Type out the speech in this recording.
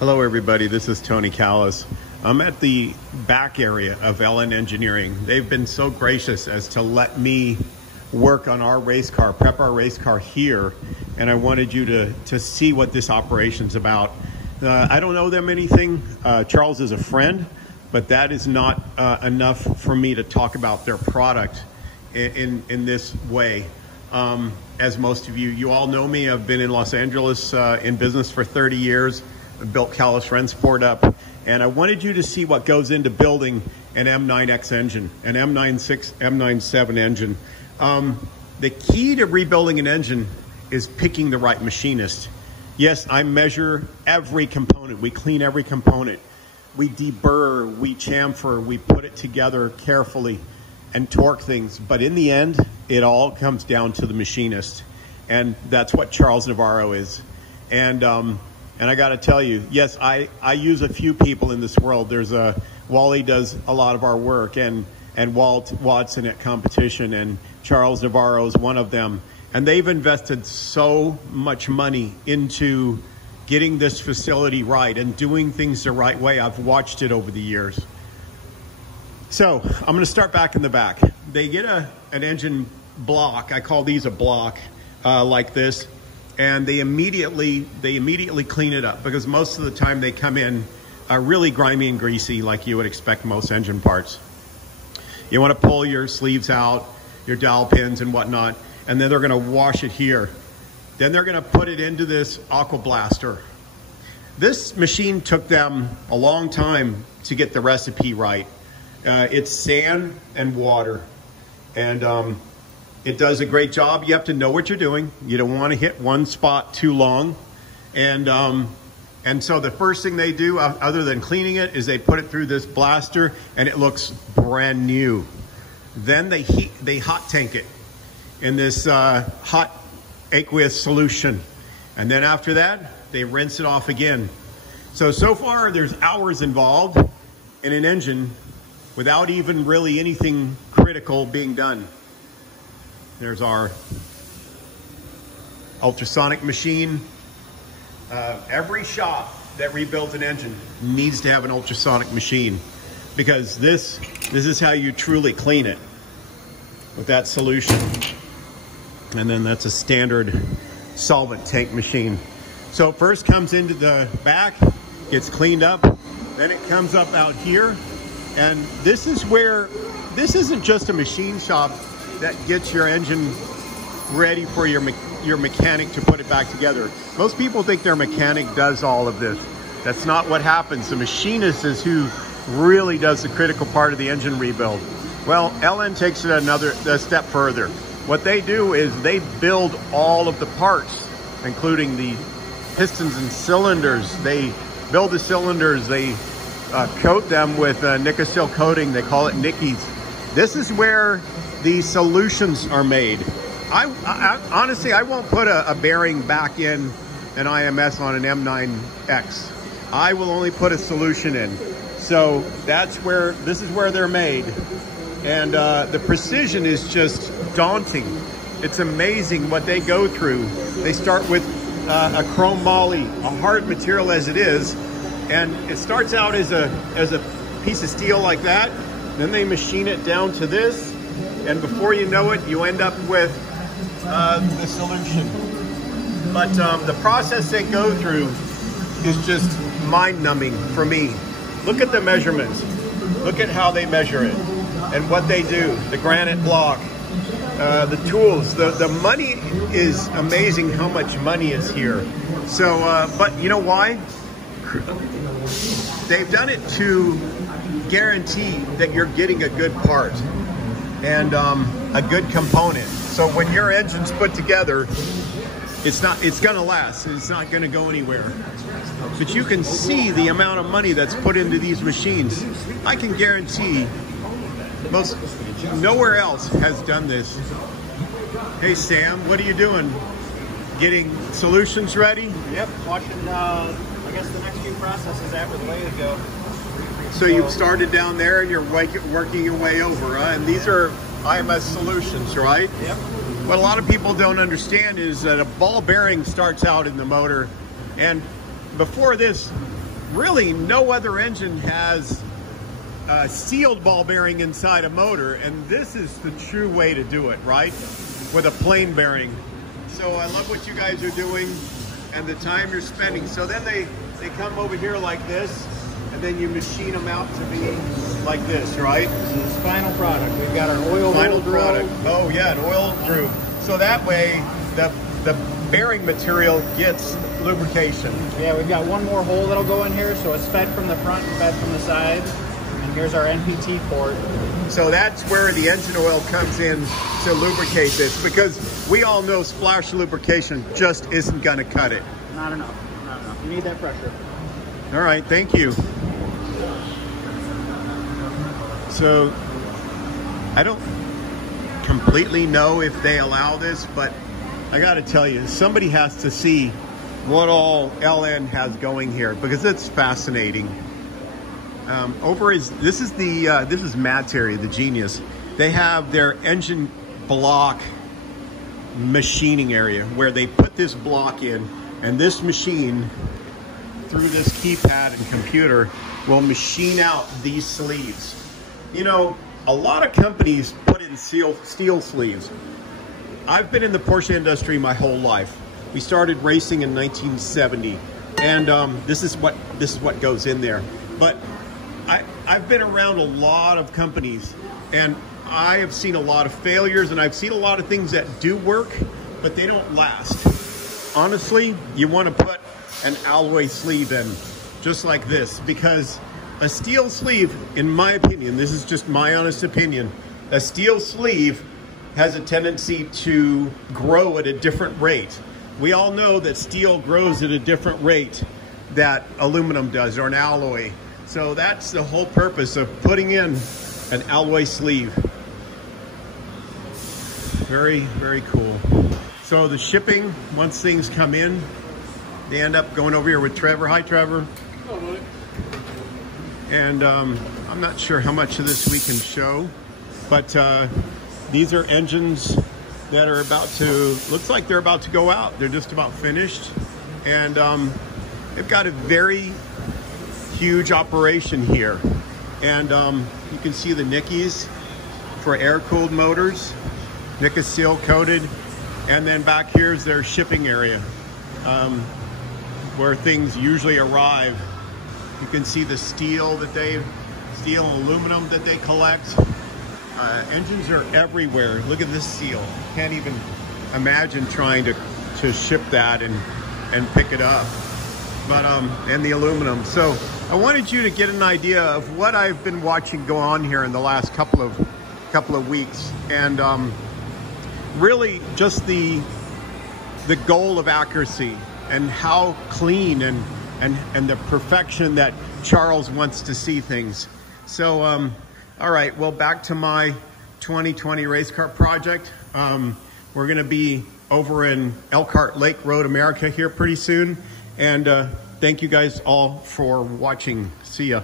Hello everybody, this is Tony Callis. I'm at the back area of LN Engineering. They've been so gracious as to let me work on our race car, prep our race car here, and I wanted you to see what this operation's about. I don't owe them anything. Charles is a friend, but that is not enough for me to talk about their product in this way. As most of you all know me, I've been in Los Angeles in business for 30 years. I built Callis Rennsport up, and I wanted you to see what goes into building an M9X engine, an M96, M97 engine. The key to rebuilding an engine is picking the right machinist. Yes, I measure every component. We clean every component. We deburr, we chamfer, we put it together carefully and torque things. But in the end, it all comes down to the machinist. And that's what Charles Navarro is. And I got to tell you, yes, I use a few people in this world. There's Wally does a lot of our work, and Walt Watson at competition, and Charles Navarro is one of them. And they've invested so much money into getting this facility right and doing things the right way. I've watched it over the years. So I'm going to start back in the back. They get an engine block. I call these a block like this. And they immediately clean it up, because most of the time they come in really grimy and greasy, like you would expect most engine parts. You want to pull your sleeves out, your dowel pins and whatnot, and then they're going to wash it here. Then they're going to put it into this aqua blaster. This machine took them a long time to get the recipe right. It's sand and water, and it does a great job. You have to know what you're doing. You don't want to hit one spot too long. And so the first thing they do, other than cleaning it, is they put it through this blaster, and it looks brand new. Then they hot tank it in this hot aqueous solution. And then after that, they rinse it off again. So far, there's hours involved in an engine without even really anything critical being done. There's our ultrasonic machine. Every shop that rebuilds an engine needs to have an ultrasonic machine, because this is how you truly clean it, with that solution. And then that's a standard solvent tank machine. So it first comes into the back, gets cleaned up, then it comes up out here. And this is where, this isn't just a machine shop that gets your engine ready for your mechanic to put it back together. Most people think their mechanic does all of this. That's not what happens. The machinist is who really does the critical part of the engine rebuild. Well, LN takes it a step further. What they do is they build all of the parts, including the pistons and cylinders. They build the cylinders, they coat them with Nicosil coating. They call it Nickies. This is where the solutions are made. I honestly, I won't put a bearing back in an IMS on an M9X. I will only put a solution in. So this is where they're made. And the precision is just daunting. It's amazing what they go through. They start with a chrome moly, a hard material as it is, and it starts out as a piece of steel like that. Then they machine it down to this, and before you know it, you end up with the solution. But the process they go through is just mind-numbing for me. Look at the measurements. Look at how they measure it and what they do. The granite block, the tools, the money is amazing how much money is here. So, but you know why? They've done it to guarantee that you're getting a good part and a good component. So when your engine's put together, it's gonna last. It's not gonna go anywhere. But you can see the amount of money that's put into these machines. I can guarantee nowhere else has done this. Hey Sam, what are you doing? Getting solutions ready? Yep, watching, I guess the next few processes after the way to go. So you've started down there and you're working your way over, huh? And these are IMS solutions, right? Yep. What a lot of people don't understand is that a ball bearing starts out in the motor, and before this, really no other engine has a sealed ball bearing inside a motor, and this is the true way to do it, right? With a plain bearing. So I love what you guys are doing and the time you're spending. So then they come over here like this, and then you machine them out to be like this, right? This is final product. We've got our oil Final roll product. groove. Oh yeah, an oil groove. So that way the bearing material gets lubrication. Yeah, we've got one more hole that'll go in here, so it's fed from the front and fed from the sides. And here's our NPT port. So that's where the engine oil comes in to lubricate this, because we all know splash lubrication just isn't going to cut it. Not enough. Not enough. You need that pressure. All right, thank you. So I don't completely know if they allow this, but I got to tell you, somebody has to see what all LN has going here, because it's fascinating. This is Matt's area, the Genius. They have their engine block machining area where they put this block in, and this machine, through this keypad and computer, will machine out these sleeves. You know, a lot of companies put in steel sleeves. I've been in the Porsche industry my whole life. We started racing in 1970, and this is what goes in there. But I've been around a lot of companies, and I have seen a lot of failures, and I've seen a lot of things that do work, but they don't last. Honestly, you want to put an alloy sleeve in, just like this, because a steel sleeve, in my opinion, this is just my honest opinion, a steel sleeve has a tendency to grow at a different rate. We all know that steel grows at a different rate that aluminum does, or an alloy. So that's the whole purpose of putting in an alloy sleeve. Very, very cool. So the shipping, once things come in, they end up going over here with Trevor. Hi, Trevor. Oh, and I'm not sure how much of this we can show, but these are engines that are about to, looks like they're about to go out. They're just about finished. And they've got a very huge operation here. And you can see the Nickies for air-cooled motors. Nicka seal coated. And then back here is their shipping area, where things usually arrive. You can see the steel and aluminum that they collect. Engines are everywhere. Look at this seal. Can't even imagine trying to ship that and pick it up. But and the aluminum. So I wanted you to get an idea of what I've been watching go on here in the last couple of weeks, and really just the goal of accuracy and how clean and the perfection that Charles wants to see things. So all right, well, back to my 2020 race car project. We're going to be over in Elkhart Lake Road, America here pretty soon. And thank you guys all for watching. See ya.